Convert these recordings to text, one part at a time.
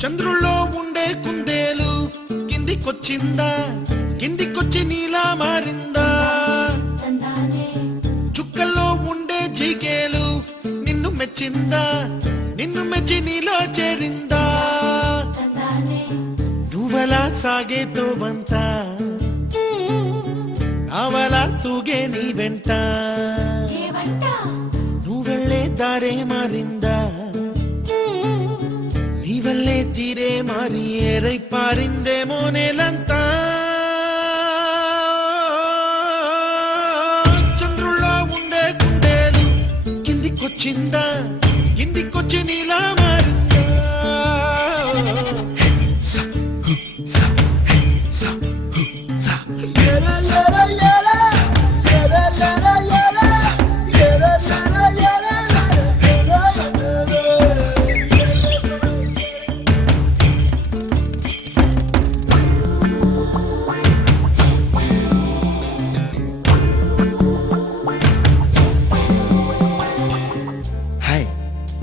చంద్రుల్లో ఉండే కుందేలు కిందికొచ్చిందా, కిందికొచ్చి నీలా మారిందా? చుక్కల్లో ఉండే జీకేలు నిన్ను మెచ్చిందా, నిన్ను మెచ్చి నీలో చేరిందా? నువ్వలా సాగే తోబంతా, నావలా తూగే నీ వెంట, నువ్వెళ్ళే దారే మారిందా, నీ వల్లే తీరే మారి ఏరై పారిందేమో నేలంతా. చంద్రుల్లో ఉండే కుందేలు కిందికొచ్చిందా, కిందికొచ్చి నీలా మారిందా?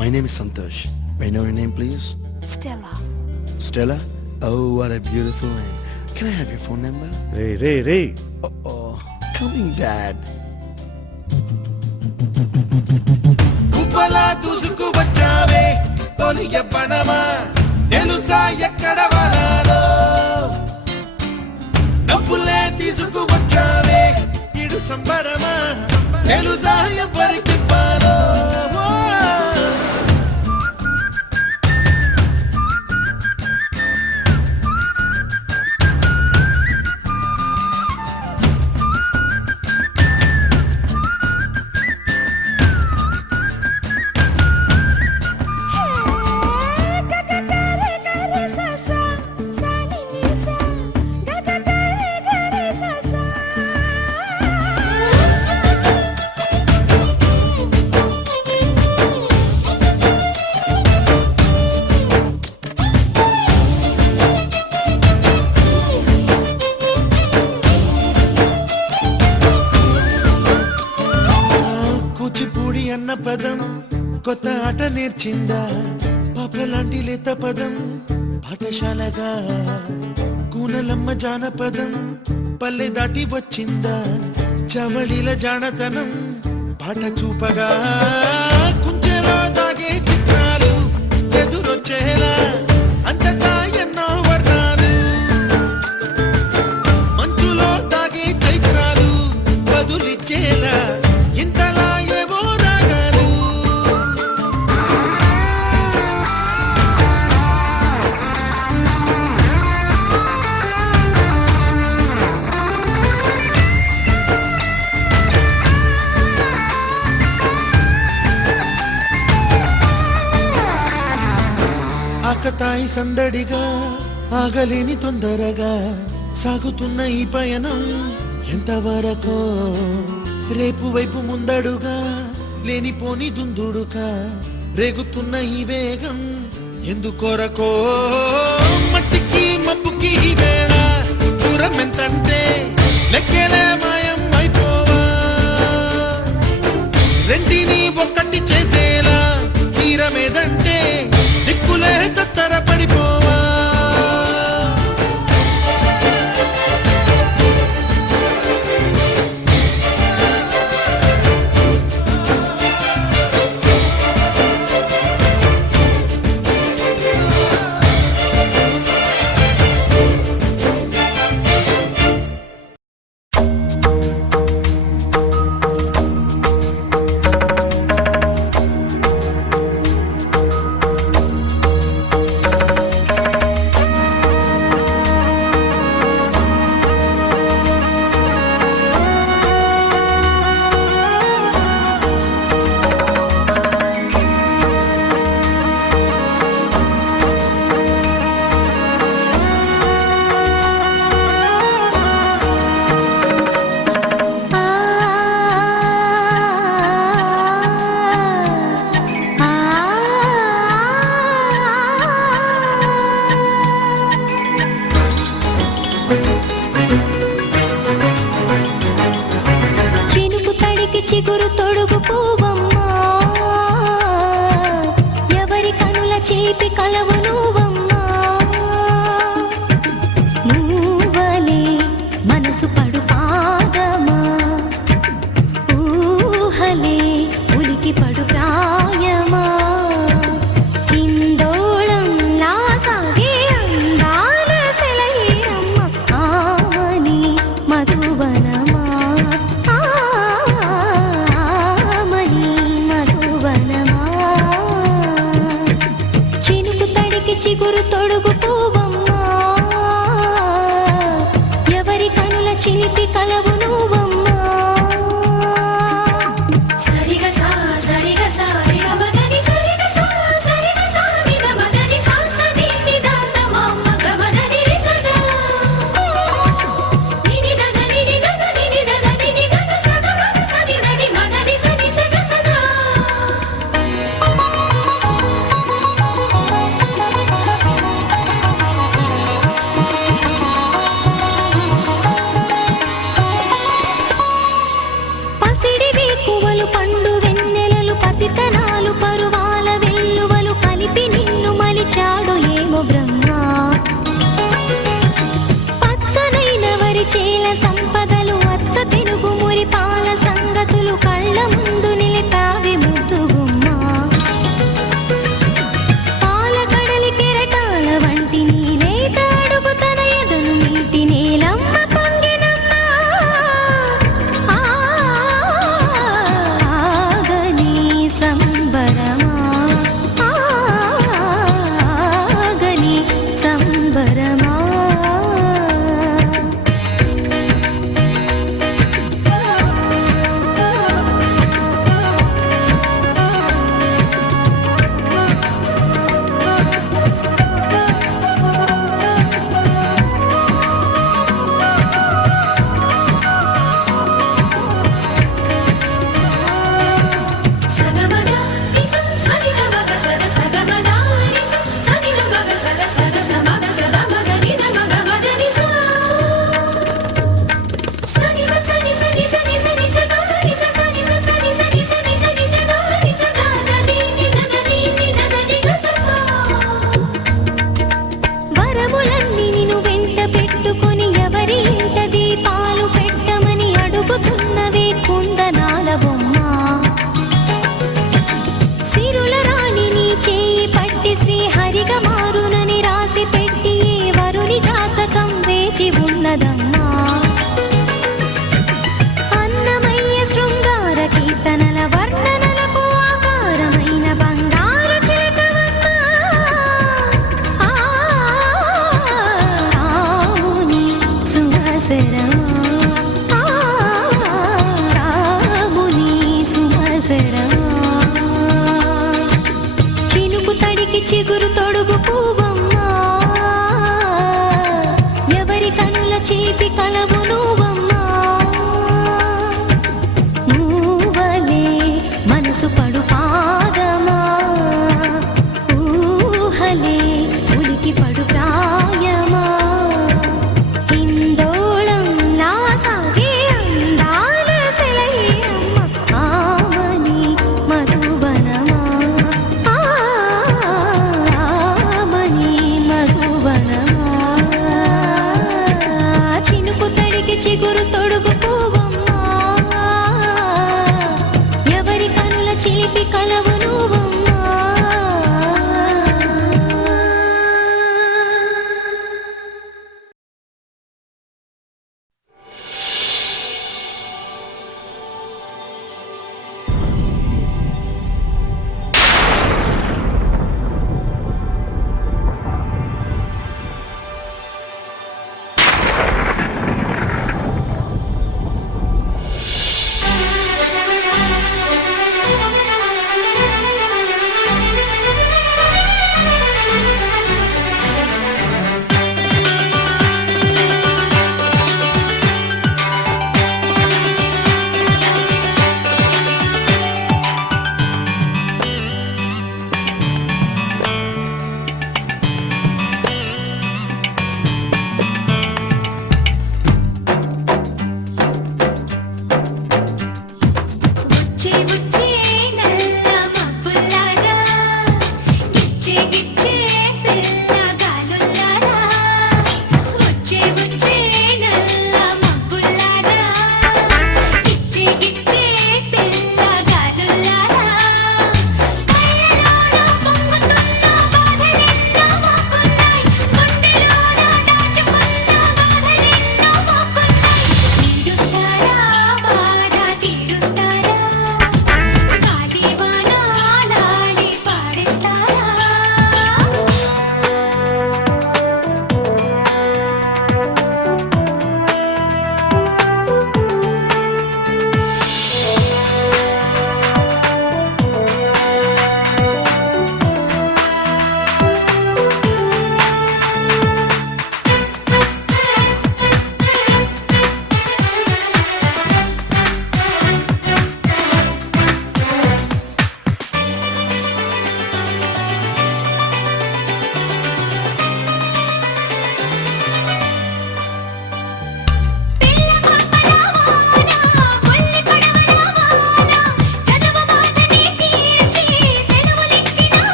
My name is Santosh. May I know your name, please? Stella. Stella? Oh, what a beautiful name. Can I have your phone number? Ray Oh, coming, Dad. కుప్పలా దూసుకు వచ్చావే తొలి యవ్వనమా, తెలుసా ఎక్కడ వనాలో? నవ్వులే తీసుకు వచ్చావే ఇడు సంబరమా, తెలుసా ఎవరికి పాలో? కూచిపూడి అన్న పదం కొత్త ఆట నేర్చిందా, పాపలాంటి లేత పదం పాఠశాలగా? కూనలమ్మ జానపదం పల్లె దాటి వచ్చిందా, చవళిల జానతనం పాట చూపగా? కుంచెలో దాగే చిత్రాలు ఎదురొచ్చేలా అంతటా ఎన్నో వర్ణాలు, మంచులో దాగే చైత్రాలు బదులిచ్చేలా ఇంతలా ఏవో రాగాలు. ఆకతాయి సందడిగా ఆగలేని తొందరగా సాగుతున్న ఈ పయనం ఎంతవరకో, రేపు వైపు ముందడుగా లేనిపోని దుందుడుగా రేగుతున్న ఈ వేగం ఎందుకొరకో? మట్టికి మప్పుకి వేళ దూరం ఎంతంటే లెక్కలే మాయం అయిపోవా, రెంటిని ఒక్కటి చేసేలా తీరమేదంటే దిక్కులే తత్తర పడిపోవా. చిగురుతో